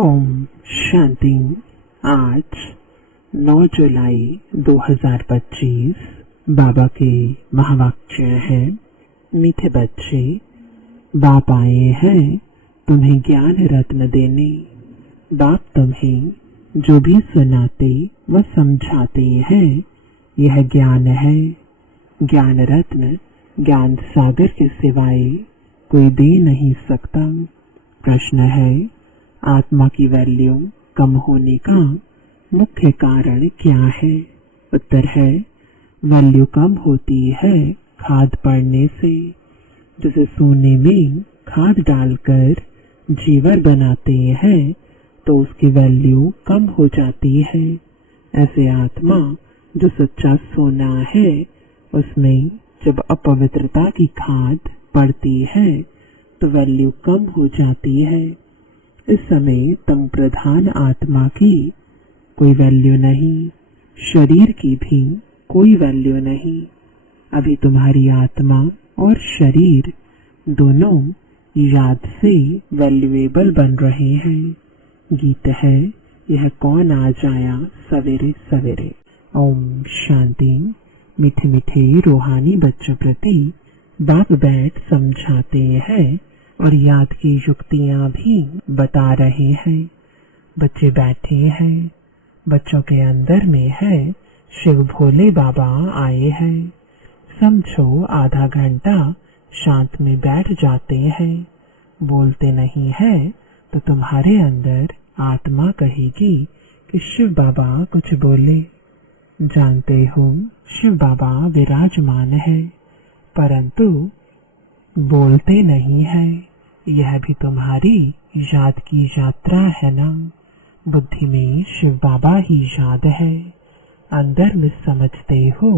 ओम शांति। आज 9 जुलाई 2025 बाबा के महावाक्य है। मीठे बच्चे, बाप आए हैं तुम्हें ज्ञान रत्न देने। बाप तुम्हें जो भी सुनाते व समझाते हैं यह ज्ञान है। ज्ञान रत्न ज्ञान सागर के सिवाय कोई दे नहीं सकता। प्रश्न है, आत्मा की वैल्यू कम होने का मुख्य कारण क्या है? उत्तर है, वैल्यू कम होती है खाद पड़ने से। जैसे सोने में खाद डालकर जीवर बनाते हैं तो उसकी वैल्यू कम हो जाती है। ऐसे आत्मा जो सच्चा सोना है उसमें जब अपवित्रता की खाद पड़ती है तो वैल्यू कम हो जाती है। इस समय तम प्रधान आत्मा की कोई वैल्यू नहीं, शरीर की भी कोई वैल्यू नहीं। अभी तुम्हारी आत्मा और शरीर दोनों याद से वैल्यूएबल बन रहे हैं। गीत है, यह कौन आ जाया सवेरे सवेरे। ओम शांति। मीठे मीठे रूहानी बच्चों प्रति बाप बैठ समझाते हैं और याद की युक्तियां भी बता रहे हैं। बच्चे बैठे हैं, बच्चों के अंदर में है शिव भोले बाबा आए हैं। समझो आधा घंटा शांत में बैठ जाते हैं, बोलते नहीं है तो तुम्हारे अंदर आत्मा कहेगी कि शिव बाबा कुछ बोले। जानते हो शिव बाबा विराजमान है परंतु बोलते नहीं है। यह भी तुम्हारी याद की यात्रा है ना। बुद्धि में शिव बाबा ही याद है, अंदर में समझते हो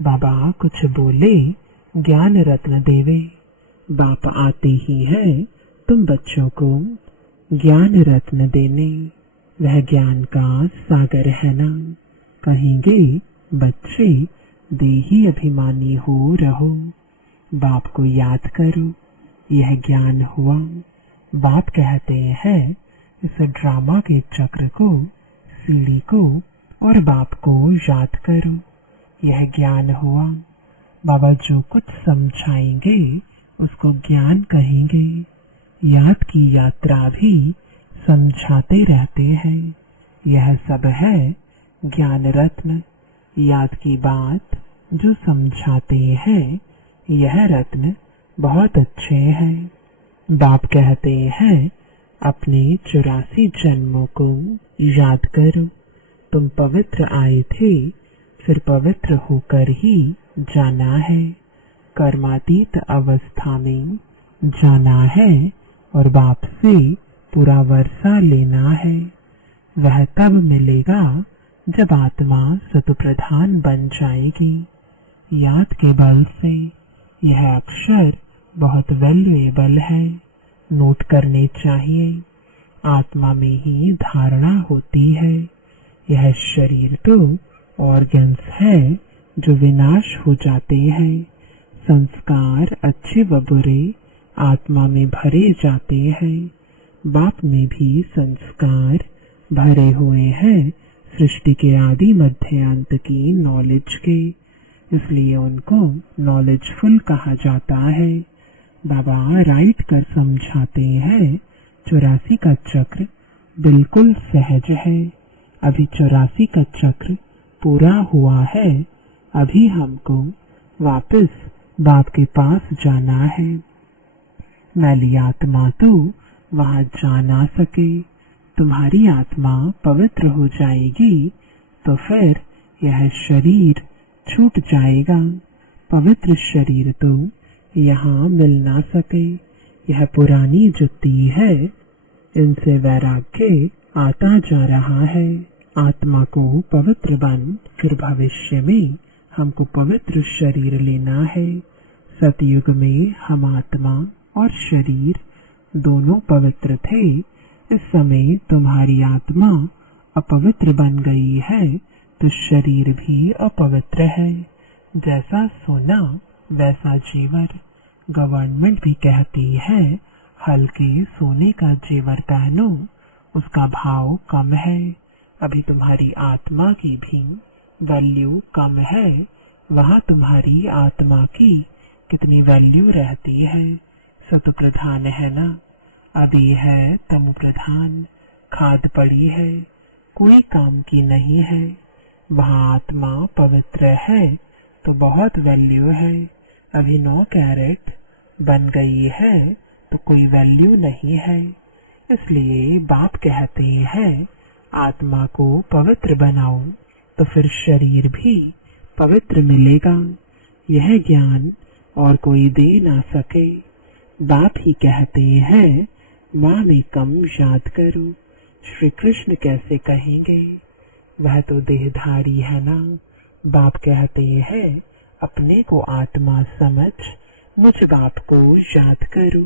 बाबा कुछ बोले ज्ञान रत्न देवे। बाप आते ही है तुम बच्चों को ज्ञान रत्न देने। वह ज्ञान का सागर है ना। कहेंगे बच्चे देही अभिमानी हो रहो, बाप को याद करो, यह ज्ञान हुआ। बाप कहते हैं इस ड्रामा के चक्र को, सीढ़ी को और बाप को याद करो, यह ज्ञान हुआ। बाबा जो कुछ समझाएंगे उसको ज्ञान कहेंगे। याद की यात्रा भी समझाते रहते हैं। यह सब है ज्ञान रत्न। याद की बात जो समझाते हैं यह रत्न बहुत अच्छे हैं। बाप कहते हैं अपने 84 जन्मों को याद करो। तुम पवित्र आए थे, फिर पवित्र होकर ही जाना है। कर्मातीत अवस्था में जाना है और बाप से पूरा वर्षा लेना है। वह तब मिलेगा जब आत्मा सतप्रधान बन जाएगी। याद के बल से यह अक्षर बहुत वैल्यूएबल है, नोट करने चाहिए। आत्मा में ही धारणा होती है। यह शरीर तो ऑर्गन्स है जो विनाश हो जाते हैं। संस्कार अच्छे व बुरे आत्मा में भरे जाते हैं। बाप में भी संस्कार भरे हुए हैं सृष्टि के आदि मध्य अंत की नॉलेज के, इसलिए उनको नॉलेजफुल कहा जाता है। बाबा राइट कर समझाते हैं 84 का चक्र बिल्कुल सहज है। अभी 84 का चक्र पूरा हुआ है। अभी हमको वापस बाप के पास जाना है। मैली आत्मा तो वहां जा ना सके। तुम्हारी आत्मा पवित्र हो जाएगी तो फिर यह शरीर छूट जाएगा। पवित्र शरीर तो यहाँ मिल ना सके। यह पुरानी जुत्ती है, इनसे वैराग्य आता जा रहा है। आत्मा को पवित्र बन फिर भविष्य में हमको पवित्र शरीर लेना है। सतयुग में हम आत्मा और शरीर दोनों पवित्र थे। इस समय तुम्हारी आत्मा अपवित्र बन गई है तो शरीर भी अपवित्र है। जैसा सोना वैसा जेवर। गवर्नमेंट भी कहती है हल्के सोने का जेवर पहनो उसका भाव कम है। अभी तुम्हारी आत्मा की भी वैल्यू कम है, वहाँ तुम्हारी आत्मा की कितनी वैल्यू रहती है। सतो प्रधान है ना, अभी है तमो प्रधान, खाद पड़ी है, कोई काम की नहीं है। वहाँ आत्मा पवित्र है तो बहुत वैल्यू है। अभी 9 कैरेट बन गई है तो कोई वैल्यू नहीं है। इसलिए बाप कहते हैं आत्मा को पवित्र बनाओ तो फिर शरीर भी पवित्र मिलेगा। यह ज्ञान और कोई दे ना सके। बाप ही कहते हैं माँ में कम याद करो। श्री कृष्ण कैसे कहेंगे, वह तो देहधारी है ना। बाप कहते हैं अपने को आत्मा समझ मुझ बाप को याद करो,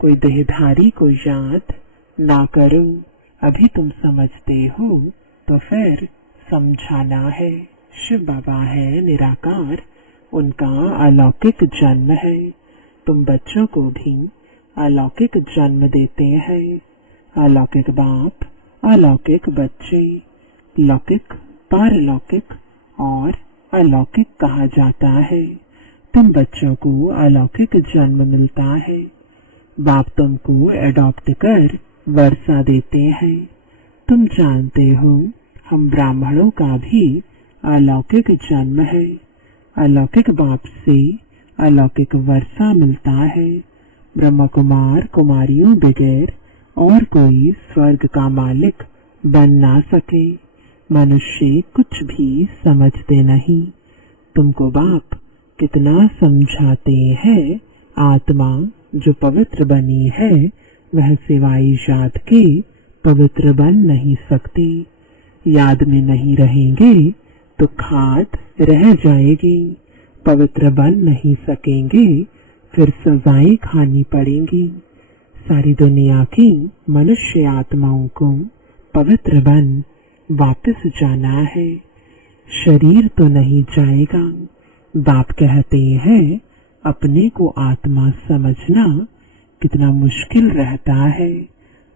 कोई देहधारी को याद ना करो। अभी तुम समझते हो तो फिर समझाना है। शिव बाबा है निराकार, उनका अलौकिक जन्म है। तुम बच्चों को भी अलौकिक जन्म देते हैं। अलौकिक बाप, अलौकिक बच्चे, लौकिक, पारलौकिक और अलौकिक कहा जाता है। तुम बच्चों को अलौकिक जन्म मिलता है। बाप तुमको एडॉप्ट कर वर्षा देते हैं। तुम जानते हो हम ब्राह्मणों का भी अलौकिक जन्म है। अलौकिक बाप से अलौकिक वर्षा मिलता है। ब्रह्म कुमार कुमारियों बगैर और कोई स्वर्ग का मालिक बन ना सके। मनुष्य कुछ भी समझते नहीं। तुमको बाप कितना समझाते हैं, आत्मा जो पवित्र बनी है वह सिवाय याद के पवित्र बन नहीं सकती। याद में नहीं रहेंगे तो खाद रह जाएगी। पवित्र बन नहीं सकेंगे फिर सजाएं खानी पड़ेंगी। सारी दुनिया की मनुष्य आत्माओं को पवित्र बन वापस जाना है। शरीर तो नहीं जाएगा। बाप कहते हैं अपने को आत्मा समझना कितना मुश्किल रहता है।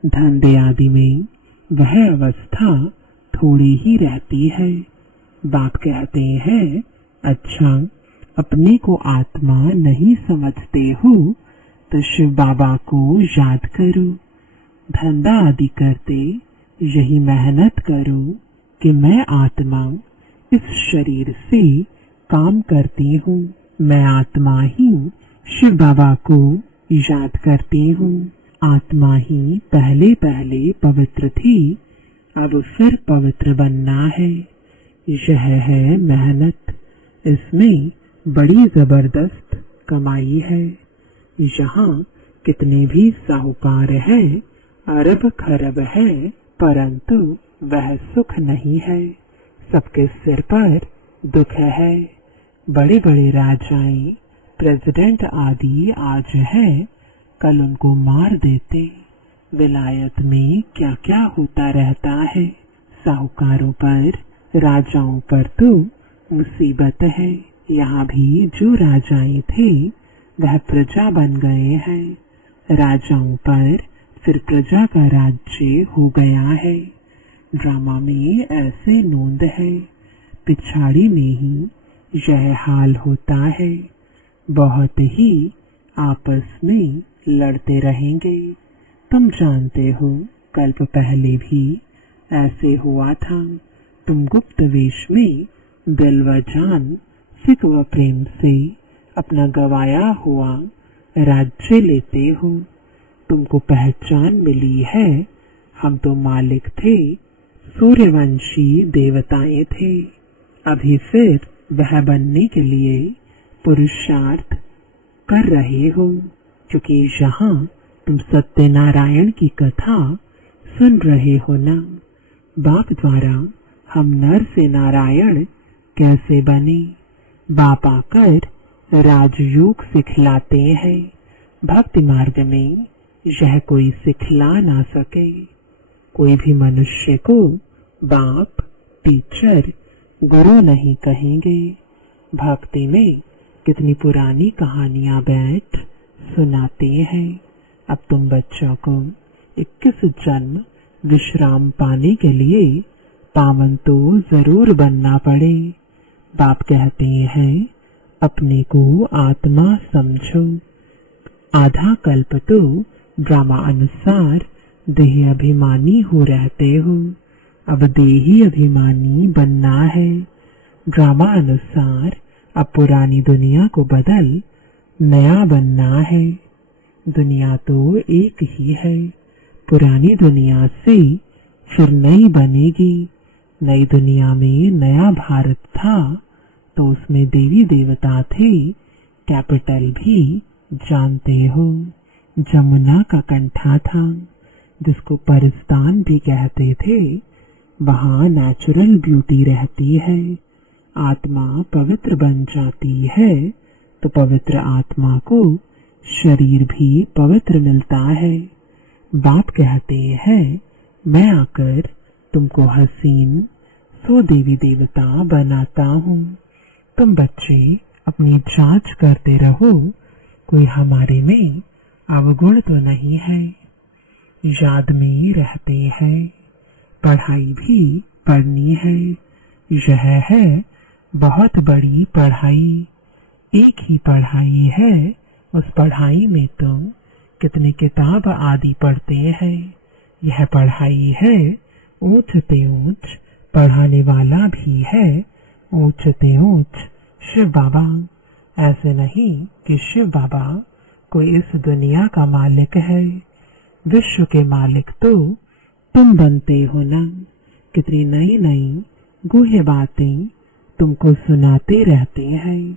धंधे आदि में वह अवस्था थोड़ी ही रहती है। बाप कहते हैं अच्छा, अपने को आत्मा नहीं समझते हो तो शिव बाबा को याद करो। धंधा आदि करते यही मेहनत करो कि मैं आत्मा इस शरीर से काम करती हूँ। मैं आत्मा ही शिव बाबा को याद करती हूँ। आत्मा ही पहले पहले पवित्र थी, अब फिर पवित्र बनना है। यह है मेहनत, इसमें बड़ी जबरदस्त कमाई है। यहाँ कितने भी साहूकार है, अरब खरब है, परंतु वह सुख नहीं है। सबके सिर पर दुख है। बड़े बड़े राजाएं, प्रेसिडेंट आदि आज हैं, कल उनको मार देते। विलायत में क्या क्या होता रहता है। साहूकारों पर, राजाओं पर तो मुसीबत है। यहाँ भी जो राजाएं थे वह प्रजा बन गए हैं। राजाओं पर फिर प्रजा का राज्य हो गया है। ड्रामा में ऐसे नोंद है, पिछाड़ी में ही यह हाल होता है। बहुत ही आपस में लड़ते रहेंगे। तुम जानते हो कल्प पहले भी ऐसे हुआ था। तुम गुप्त वेश में दिल व जान, सिक व प्रेम से अपना गवाया हुआ राज्य लेते हो। तुमको पहचान मिली है, हम तो मालिक थे, सूर्यवंशी देवताएं थे। अभी फिर वह बनने के लिए पुरुषार्थ कर रहे हो, क्योंकि यहाँ तुम सत्यनारायण की कथा सुन रहे हो ना। बाप द्वारा हम नर से नारायण कैसे बने, बाप आकर राजयोग सिखलाते हैं। भक्ति मार्ग में यह कोई सिखला ना सके। कोई भी मनुष्य को बाप, टीचर, गुरु नहीं कहेंगे। भक्ति में कितनी पुरानी कहानियां बैठ सुनाते हैं। अब तुम बच्चों को 21 जन्म विश्राम पाने के लिए पावन तो जरूर बनना पड़े। बाप कहते हैं अपने को आत्मा समझो। आधा कल्प तो ड्रामा अनुसार देह अभिमानी हो रहते हो, अब देही अभिमानी बनना है। ड्रामा अनुसार अब पुरानी दुनिया को बदल नया बनना है। दुनिया तो एक ही है, पुरानी दुनिया से फिर नई बनेगी। नई दुनिया में नया भारत था तो उसमें देवी देवता थे, कैपिटल भी जानते हो। जमुना का कंठा था जिसको परिस्तान भी कहते थे, वहाँ नेचुरल ब्यूटी रहती है। आत्मा पवित्र बन जाती है तो पवित्र आत्मा को शरीर भी पवित्र मिलता है। बाप कहते हैं मैं आकर तुमको हसीन सो देवी देवता बनाता हूँ। तुम बच्चे अपनी जांच करते रहो, कोई हमारे में अवगुण तो नहीं है। याद में रहते हैं, पढ़ाई भी पढ़नी है। यह है बहुत बड़ी पढ़ाई। एक ही पढ़ाई है, उस पढ़ाई में तुम कितने किताब आदि पढ़ते हैं। यह पढ़ाई है ऊंच ते ऊंच, पढ़ाने वाला भी है ऊंच ते ऊंच शिव बाबा। ऐसे नहीं कि शिव बाबा कोई इस दुनिया का मालिक है, विश्व के मालिक तो तुम बनते हो ना। कितनी नई नई गुह्य बातें तुमको सुनाते रहते हैं।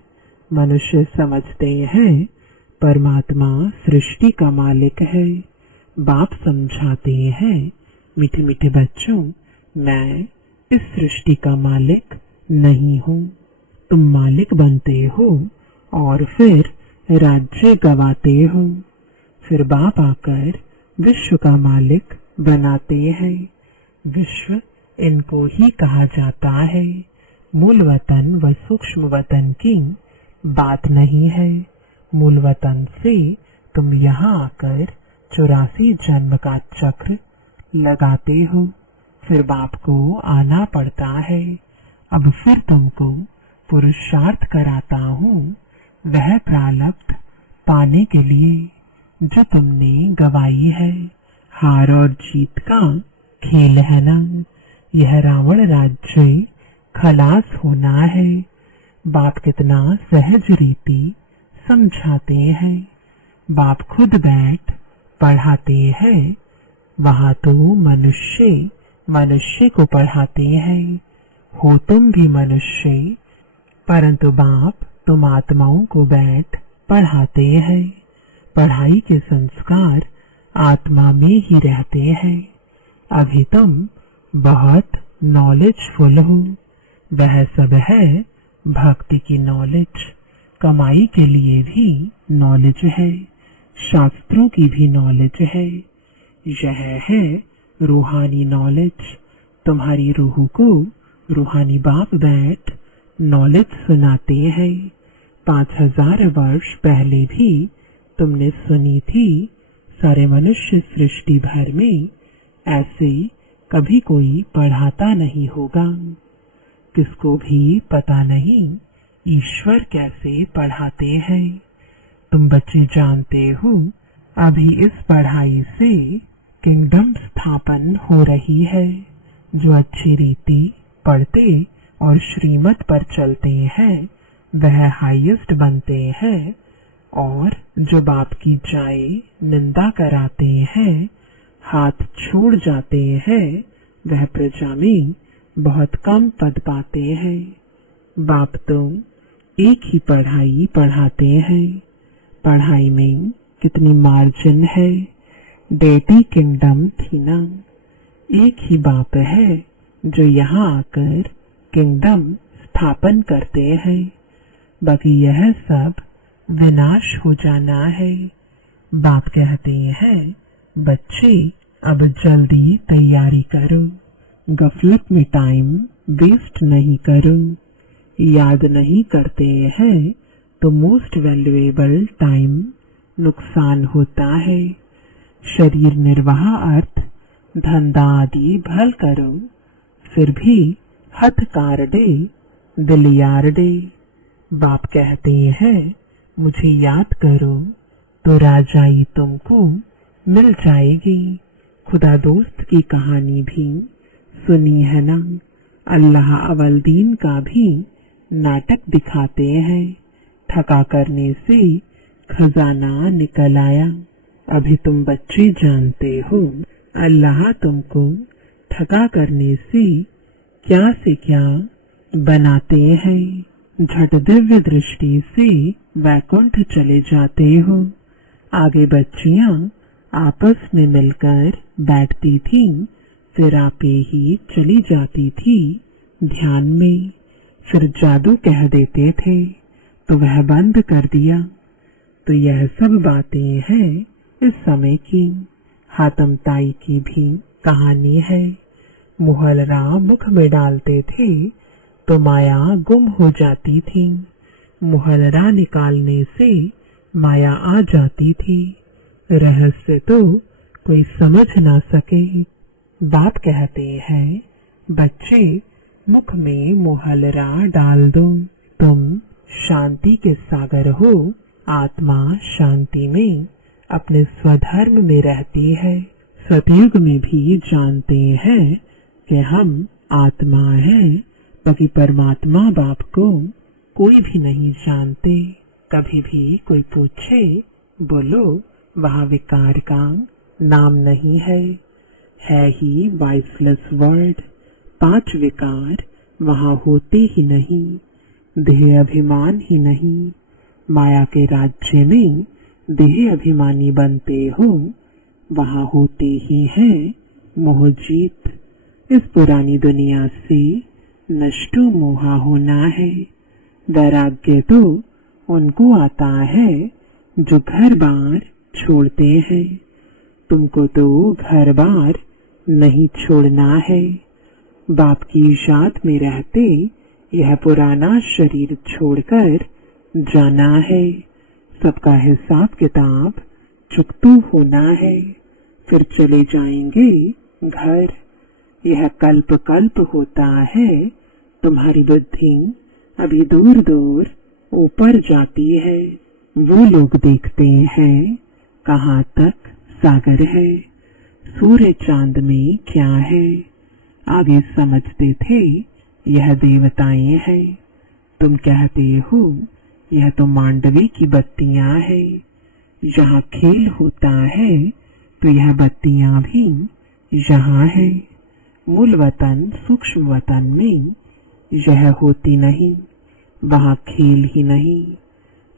मनुष्य समझते हैं परमात्मा सृष्टि का मालिक है। बाप समझाते हैं मीठे मीठे बच्चों, मैं इस सृष्टि का मालिक नहीं हूँ। तुम मालिक बनते हो और फिर राज्य गवाते हो। फिर बाप आकर विश्व का मालिक बनाते हैं। विश्व इनको ही कहा जाता है। मूल वतन व सूक्ष्म वतन की बात नहीं है। मूल वतन से तुम यहाँ आकर 84 जन्म का चक्र लगाते हो, फिर बाप को आना पड़ता है। अब फिर तुमको पुरुषार्थ कराता हूँ वह प्रारब्ध पाने के लिए जो तुमने गवाई है। हार और जीत का खेल है ना। यह रावण राज्य खलास होना है। बाप कितना सहज रीति समझाते हैं। बाप खुद बैठ पढ़ाते हैं। वहाँ तो मनुष्य मनुष्य को पढ़ाते हैं। हो तुम भी मनुष्य, परंतु बाप तुम आत्माओं को बैठ पढ़ाते हैं। पढ़ाई के संस्कार आत्मा में ही रहते हैं। अभी तुम बहुत नॉलेजफुल हो। वह सब है भक्ति की नॉलेज। कमाई के लिए भी नॉलेज है, शास्त्रों की भी नॉलेज है। यह है रूहानी नॉलेज। तुम्हारी रूह को रूहानी बाप बैठ नॉलेज सुनाते हैं। 5000 वर्ष पहले भी तुमने सुनी थी। सारे मनुष्य सृष्टि भर में ऐसे कभी कोई पढ़ाता नहीं होगा। किसको भी पता नहीं ईश्वर कैसे पढ़ाते हैं। तुम बच्चे जानते हो अभी इस पढ़ाई से किंगडम स्थापन हो रही है। जो अच्छी रीति पढ़ते और श्रीमत पर चलते हैं वह हाईएस्ट बनते हैं, और जो बाप की जाए निंदा कराते हैं, हाथ छोड़ जाते हैं, वह प्रजा में बहुत कम पद पाते हैं। बाप तो एक ही पढ़ाई पढ़ाते हैं। पढ़ाई में कितनी मार्जिन है। डेटी किंगडम थी ना। एक ही बाप है जो यहाँ आकर किंगडम स्थापन करते हैं। बाकी यह सब विनाश हो जाना है। बाप कहते हैं बच्चे अब जल्दी तैयारी करो। गफलत में टाइम वेस्ट नहीं करो। याद नहीं करते हैं तो मोस्ट वैल्यूएबल टाइम नुकसान होता है। शरीर निर्वाह अर्थ धंधा आदि भल करो, फिर भी हथ कार डे दिल यार डे। बाप कहते हैं मुझे याद करो तो राजाई तुमको मिल जाएगी। खुदा दोस्त की कहानी भी सुनी है ना, अल्लाह अवल दीन का भी नाटक दिखाते हैं। ठगा करने से खजाना निकल आया। अभी तुम बच्चे जानते हो अल्लाह तुमको ठगा करने से क्या बनाते हैं। झट दिव्य दृष्टि से वैकुंठ चले जाते हो। आगे बच्चियां आपस में मिलकर बैठती थीं, फिर आपे ही चली जाती थी ध्यान में। फिर जादू कह देते थे तो वह बंद कर दिया। तो यह सब बातें हैं इस समय की। हातम ताई की भी कहानी है। मुहलरा मुख में डालते थे तो माया गुम हो जाती थी। मुहलरा निकालने से माया आ जाती थी। रहस्य तो कोई समझ ना सके। बाप कहते हैं बच्चे मुख में मुहलरा डाल दो, तुम शांति के सागर हो। आत्मा शांति में अपने स्वधर्म में रहती है। सतयुग में भी जानते हैं कि हम आत्मा हैं, बाकी परमात्मा बाप को कोई भी नहीं जानते। कभी भी कोई पूछे, बोलो वहाँ विकार का नाम नहीं है ही वाइसलेस वर्ड। 5 विकार वहाँ होते ही नहीं, देह अभिमान ही नहीं। माया के राज्य में देह अभिमानी बनते हो, वहाँ होते ही हैं मोह जीत। इस पुरानी दुनिया से नष्टो मोहा होना है। वैराग्य तो उनको आता है जो घर बार छोड़ते हैं। तुमको तो घर बार नहीं छोड़ना है। बाप की याद में रहते यह पुराना शरीर छोड़कर जाना है। सबका हिसाब किताब चुकतू होना है, फिर चले जाएंगे घर। यह कल्प कल्प होता है। तुम्हारी बुद्धि अभी दूर दूर ऊपर जाती है। वो लोग देखते हैं कहाँ तक सागर है, सूर्य चांद में क्या है। आगे समझते थे यह देवताएं हैं। तुम कहते हो यह तो मांडवी की बत्तियां है। यहाँ खेल होता है तो यह बत्तियां भी यहाँ है। मूल वतन सूक्ष्म वतन में यह होती नहीं, वहाँ खेल ही नहीं।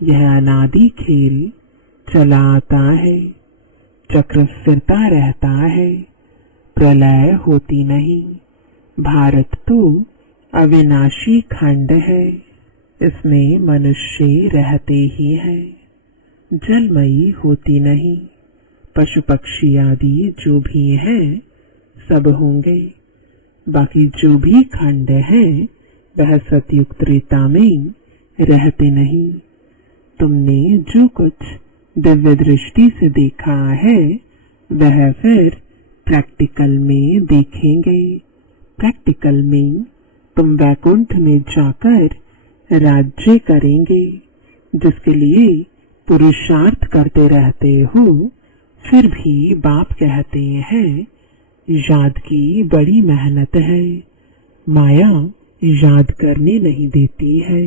यह अनादि खेल चला आता है, चक्र फिरता रहता है, प्रलय होती नहीं। भारत तो अविनाशी खंड है, इसमें मनुष्य रहते ही हैं। जलमयी होती नहीं। पशु पक्षी आदि जो भी हैं सब होंगे। बाकी जो भी खंड है वह सतयुग त्रेता में रहते नहीं। तुमने जो कुछ दिव्य दृष्टि से देखा है वह फिर प्रैक्टिकल में देखेंगे। प्रैक्टिकल में तुम वैकुंठ में जाकर राज्य करेंगे, जिसके लिए पुरुषार्थ करते रहते हो। फिर भी बाप कहते हैं याद की बड़ी मेहनत है। माया याद करने नहीं देती है।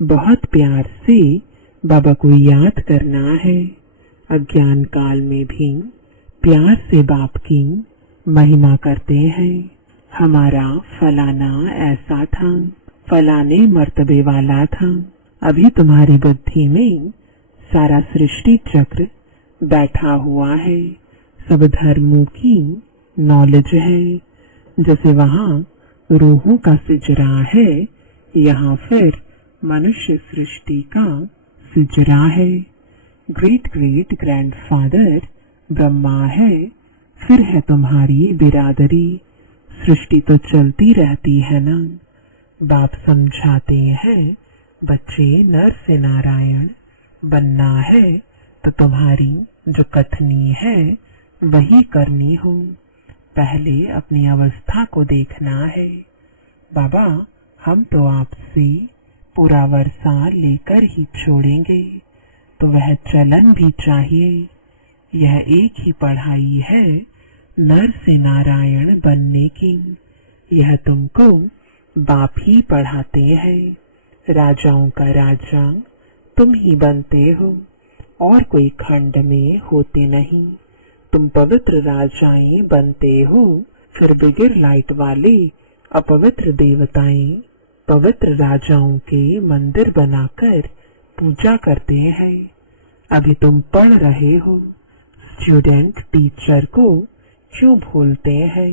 बहुत प्यार से बाबा को याद करना है। अज्ञान काल में भी प्यार से बाप की महिमा करते हैं। हमारा फलाना ऐसा था, फलाने मर्तबे वाला था। अभी तुम्हारी बुद्धि में सारा सृष्टि चक्र बैठा हुआ है। सब धर्मों की नॉलेज है। जैसे वहाँ रूहों का सिजरा है, यहाँ फिर मनुष्य सृष्टि का सिजरा है। ग्रेट ग्रेट ग्रैंडफादर ब्रह्मा है, फिर है तुम्हारी बिरादरी। सृष्टि तो चलती रहती है ना। बाप समझाते हैं बच्चे नर से नारायण बनना है तो तुम्हारी जो कथनी है वही करनी हो। पहले अपनी अवस्था को देखना है। बाबा, हम तो आपसे पूरा वर्षा लेकर ही छोड़ेंगे, तो वह चलन भी चाहिए। यह एक ही पढ़ाई है नर से नारायण बनने की। यह तुमको बाप ही पढ़ाते हैं। राजाओं का राजा तुम ही बनते हो, और कोई खंड में होते नहीं। तुम पवित्र राजाएं बनते हो, फिर बगैर लाइट वाले अपवित्र देवताएं पवित्र राजाओं के मंदिर बनाकर पूजा करते हैं। अभी तुम पढ़ रहे हो, स्टूडेंट टीचर को क्यों भूलते हैं?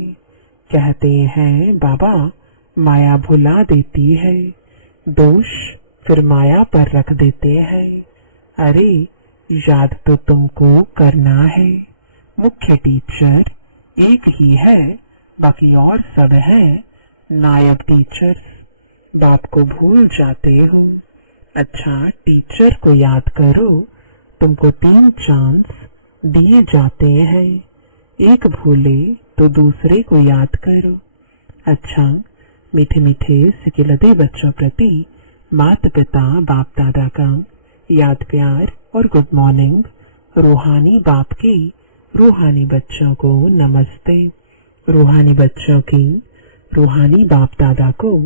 कहते हैं बाबा माया भुला देती है, दोष फिर माया पर रख देते हैं। अरे याद तो तुमको करना है। मुख्य टीचर एक ही है, बाकी और सब है नायब टीचर्स। बाप को भूल जाते हो। अच्छा, टीचर को याद करो। तुमको 3 चांस दिए जाते हैं, एक भूले तो दूसरे को याद करो। अच्छा, मीठे मीठे सिकिलते बच्चों प्रति माता पिता बाप दादा का याद प्यार और गुड मॉर्निंग। रूहानी बाप की रूहानी बच्चों को नमस्ते। रूहानी बच्चों की रूहानी बाप दादा को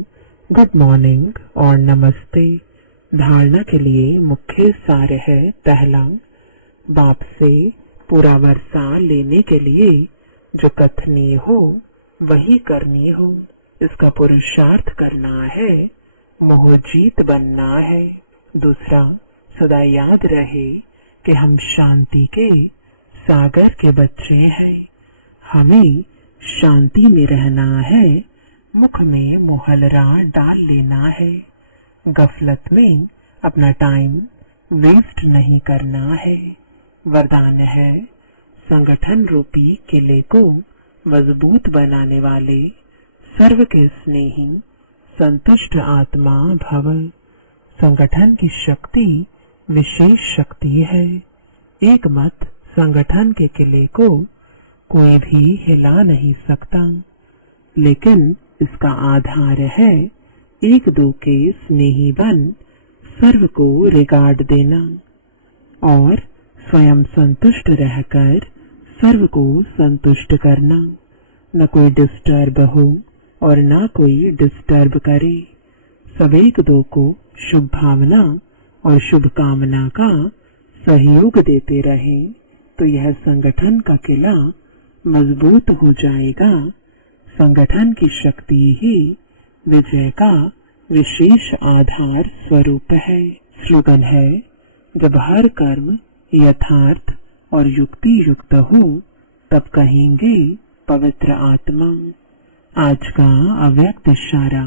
गुड मॉर्निंग और नमस्ते। धारणा के लिए मुख्य सार है पहला, बाप से पूरा वर्षा लेने के लिए जो कथनी हो वही करनी हो। इसका पुरुषार्थ करना है, मोह जीत बनना है। दूसरा, सदा याद रहे कि हम शांति के सागर के बच्चे हैं। हमें शांति में रहना है, मुख में मोहलरा डाल लेना है। गफलत में अपना टाइम वेस्ट नहीं करना है। वरदान है, संगठन रूपी किले को मजबूत बनाने वाले सर्व के स्नेही संतुष्ट आत्मा भव। संगठन की शक्ति विशेष शक्ति है। एक मत संगठन के किले को कोई भी हिला नहीं सकता, लेकिन इसका आधार है एक दो के स्नेही बन सर्व को रिगार्ड देना और स्वयं संतुष्ट रहकर सर्व को संतुष्ट करना। न कोई डिस्टर्ब हो और न कोई डिस्टर्ब करे। सब एक दो को शुभ भावना और शुभ कामना का सहयोग देते रहे, तो यह संगठन का किला मजबूत हो जाएगा। संगठन की शक्ति ही विजय का विशेष आधार स्वरूप है। स्लोगन है, जब हर कर्म यथार्थ और युक्ति युक्त हो तब कहेंगे पवित्र आत्मा। आज का अव्यक्त इशारा,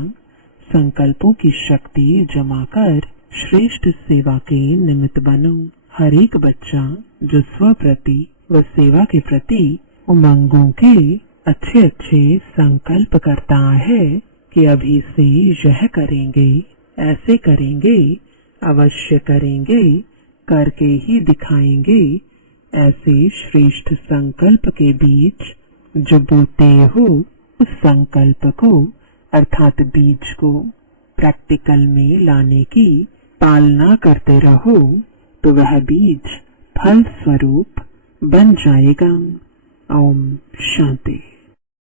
संकल्पों की शक्ति जमा कर श्रेष्ठ सेवा के निमित्त बनो। हर एक बच्चा जो स्व प्रति व सेवा के प्रति उमंगों के अच्छे अच्छे संकल्प करता है कि अभी से यह करेंगे, ऐसे करेंगे, अवश्य करेंगे, करके ही दिखाएंगे, ऐसे श्रेष्ठ संकल्प के बीच जो बोते हो, उस संकल्प को अर्थात बीज को प्रैक्टिकल में लाने की पालना करते रहो, तो वह बीज फल स्वरूप बन जाएगा। ओम शांति।